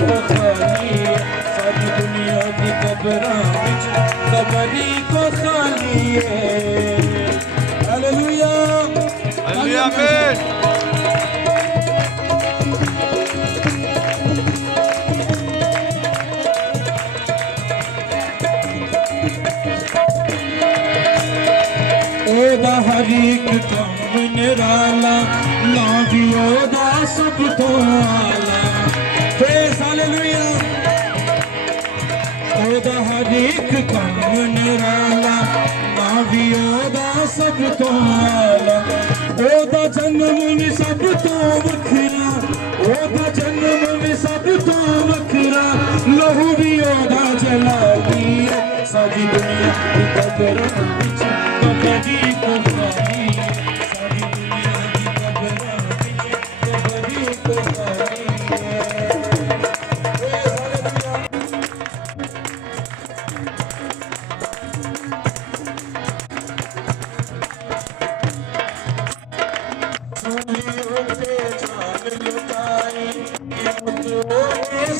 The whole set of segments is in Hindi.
को खाली है सारी दुनिया की कब्रां विच कबरी को खाली है हालेलुया हालेलुया आमीन ओदा हर एक काम निराला ना भी ओदा सब तो आला प्रेज़ हालेलुया ओदा हर एक काम निराला ना भी ओदा सब तो आला ओदा जन्म भी सब तो वखरा ओदा जन्म भी सब तो वखरा लहू भी ओदा जलाली सारी दुनिया की कब्रां विच कबरी को खाली सारी दुनिया की कब्रां विच कबरी को खाली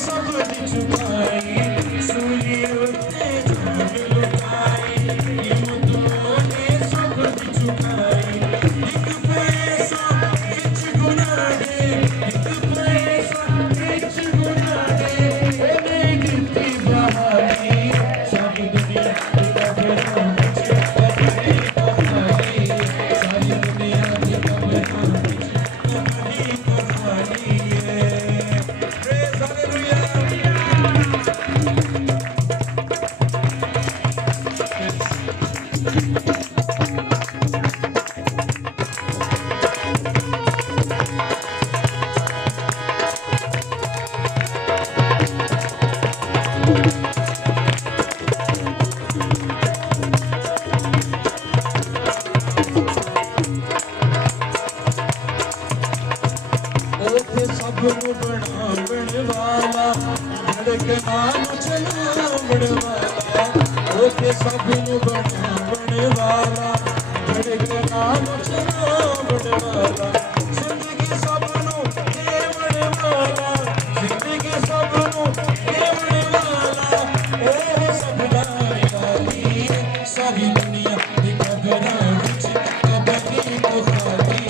सब झुकाई सूर्य उठते जान लुटाई सब झुकाई एक पैसा किछ गुना दे एक पैसा किछ गुना दे ओने गिनती बहाई सारी दुनिया की कब्रां विच कबरी को खाली सारी दुनिया की कब्रां विच कबरी को खाली है प्रेज़ हालेलुया सब बनावण वाला धड़कना चलावण वाला ओके सब बनावण वाला धड़कना चलावण वाला जिंदगी सबनों देवण वाला जिंदगी सबनों देवण वाला ओ सबदा वाली सारी दुनिया की कब्रां विच कबरी को खाली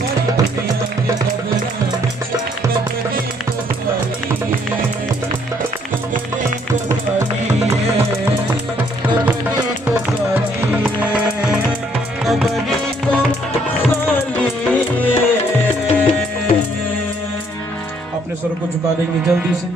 सारी दुनिया की कब्रां कबरी को खाली है कबरी को खाली है कबरी को खाली है कबरी को खाली है अपने सर को झुका देंगे जल्दी से